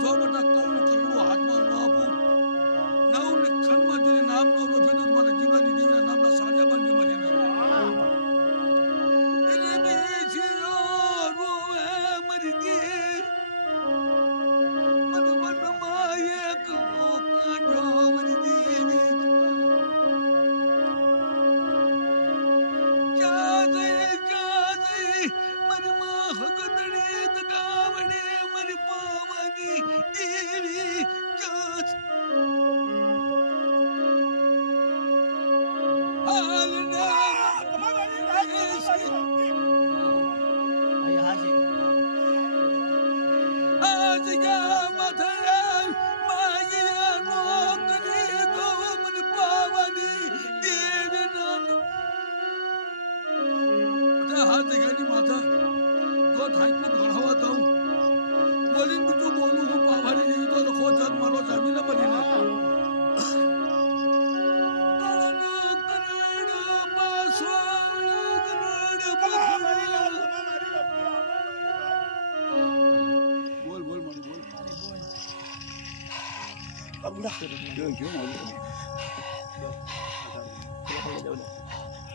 છો બેટા કલનું કરડું હાથમાં ન આપું નવ ને ખંડમાં જે નામ નો રોફી તો મને જીવવાની દેવના નામના સાજા બાંધી મરી ન રે બેસીઓ રોવે મરી દે મન વનમાં એક કાઢો મરી દેવી જાદે મરી માં હગદડે દગાવડે મરી પાવાની દેવી જાત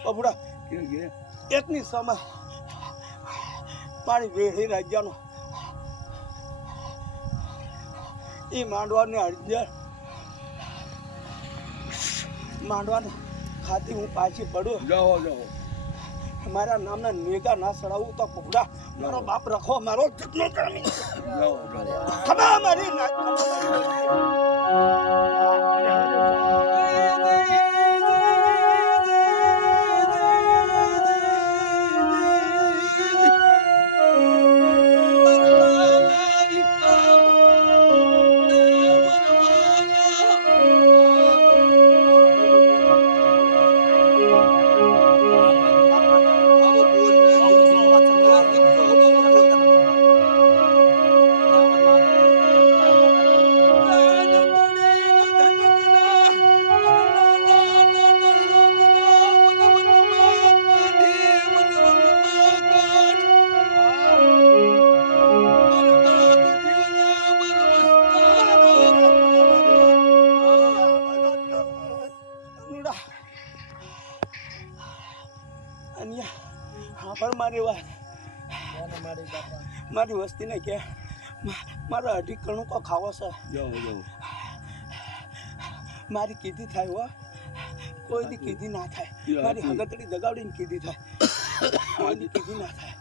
બબુડા એકની સમય મારી વેહી રાજ્યનો એ માંડવાને અડજર માંડવાને ખાતી હું પાછી પડું જાઓ મારા નામના નેગા ના સડાવું તો બબુડા મારો બાપ રખો મારો જગનો કરમી ખબર મારી ના મારી વસ્તી ને કે મારા અઢી કણું કો ખાવો છે મારી કીધી થાય હો કોઈ દી કીધી ના થાય મારી હગતડી દગાવડીને કીધી થાય કોઈ દી કીધી ના થાય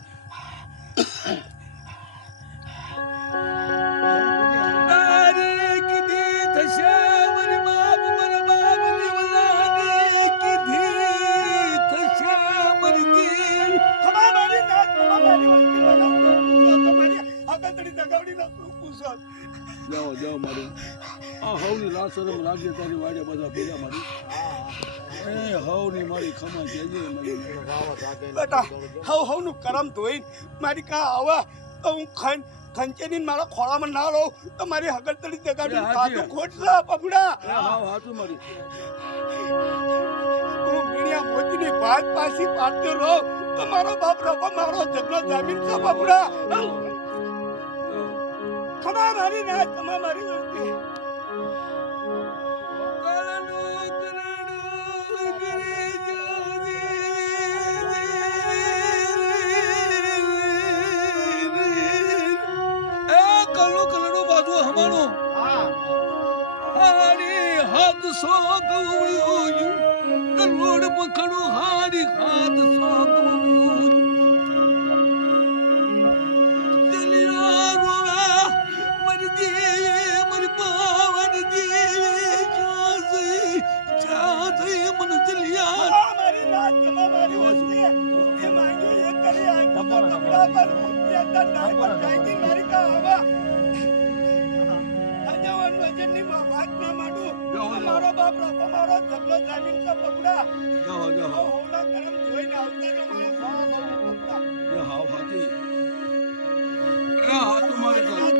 જાઓ મારી આ હવની રાસરમ રાજ્ય તારી વાડે બધા ભેગા મારી એ હવની મારી ખમા કેજે મારી બેટા હવનું કરમ ધોઈ મારી કા આવા તો હું ખંચેની મારા ખોળામાં ના રહું તો મારી હગતડી દગાડી ખાતું ખોટલા પપડા હાથું મારી હું મીડિયા મોતીની વાત પાસી પાડતો રહું તો મારો બાપ રખો મારો જગનો જામીન છે પપડા ખમા મારી ના ખમા મારી વસ્તી હાથ સો ગયું કરોડ પકડું હારી હાથ સો ગયું જલિયા રોવા મરી દેવી મરી પાવન દેવી જાસી મન જલિયા મારી નાત કમા મારી વસ્તી એ માંગે એ કરી આ કપડા પર યતા ના પર જાય મારી કા આવા અજવાન વજનની વાત ના માંડું મારો બાપ રખો મારો જગલો જામીન કા પકડા જાઓ હોના કરમ જોઈને આવતા જો મારા ખાવા દઉં પકડા એ હાવ હાથી એ હા તમારે જાઓ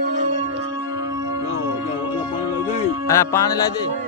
પાણી લઈ જઈ પાણી લઈ દે